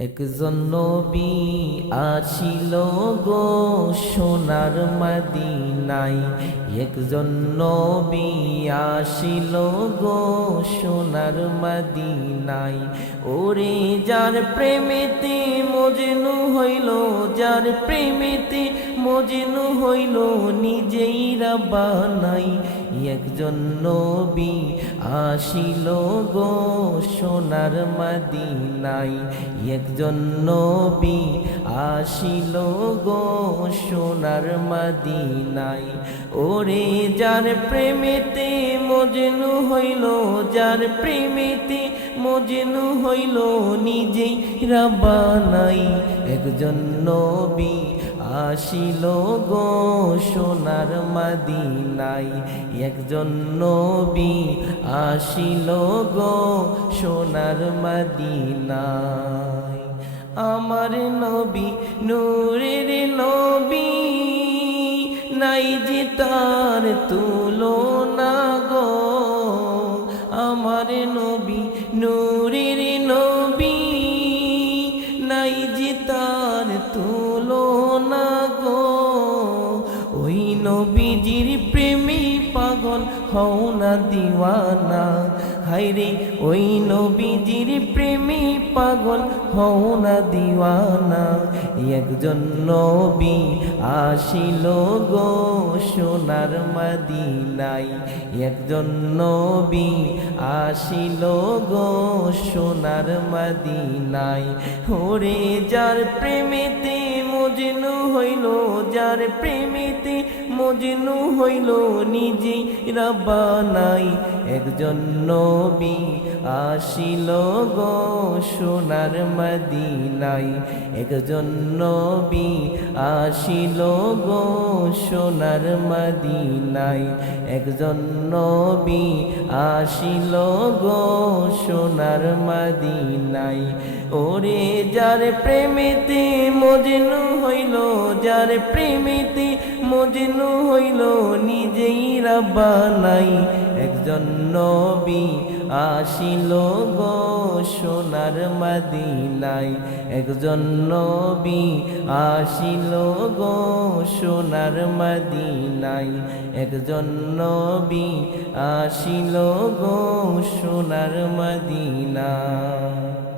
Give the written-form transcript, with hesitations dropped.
একজন নবী আসিল গো সোনার মদিনায়। একজন নবী আসিল গো সোনার মদিনায়। ওরে যার প্রেমেতে মজনু হইল, যার প্রেমেতে মজনু হইল, নিজেই রাব্বানাই। একজন নবী আসিল গো সোনার মদিনায়। একজন নবী আসিল গো সোনার মদিনায়। ওরে যার প্রেমেতে মজনু হইল, যার প্রেমেতে মজনু হইল, নিজেই রাব্বানাই। একজন নবী আসিল গো সোনার মদিনায়। একজন নবী আসিল গো সোনার মদিনায়। আমার নবী নূরের নবী, নাই যে তার তুলনা গো। আমার নবী নূরের নবী, নাই যে তার তুলনা গো। ওই নবীজির প্রেমে পাগল হও না দিওয়ানা। হায়রে ওই নবীজির প্রেমে পাগল হও না দিওয়ানা। একজন নবী আসিল গো সোনার মদিনায়। একজন নবী আসিল গো সোনার মদিনায়। ওরে যার প্রেমেতে মজনু হইল, যার প্রেমেতে মজনু হইল, নিজেই রাব্বানাই। একজন নবী আসিল গো সোনার মদিনায়। একজন নবী আসিল গো সোনার মদিনায়। একজন নবী আসিল গো সোনার মদিনায়। ওরে যার প্রেমেতে মজনু হইল, যার প্রেমেতে মজনু হইল, নিজেই রাব্বানাই। একজন নবী আসিল গো সোনার মদিনায়। একজন নবী আসিল গো সোনার মদিনায়। একজন নবী আসিল গো সোনার মদিনায়।